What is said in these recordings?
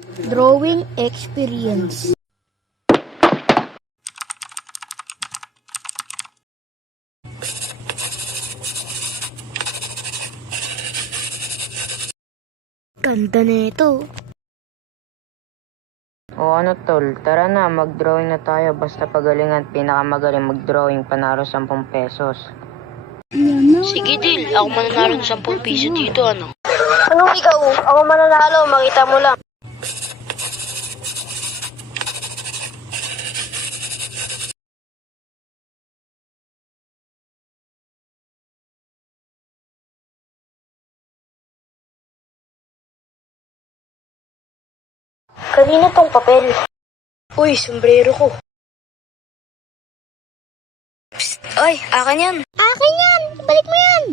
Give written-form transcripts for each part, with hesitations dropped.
Drawing experience. Ganda nito. O ano tol, tara na, mag-drawing na tayo. Basta pagalingan, pinakamagaling mag-drawing, panalo 10 pesos. Sige, Dil. Ako mananalo ng 10 piso dito, ano? Anong ikaw? Ako mananalo, makita mo lang. Kanina tong papel. Uy, sombrero ko. Psst, oy, akin yan. Akin yan! Balik mo yan!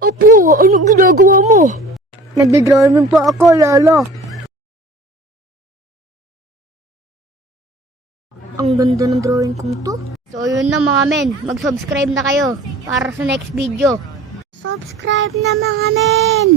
Apo, anong ginagawa mo? Nagdadrawing pa ako, Lala. Ang ganda ng drawing kong to. So yun na mga men, mag-subscribe na kayo para sa next video. Subscribe na mga men!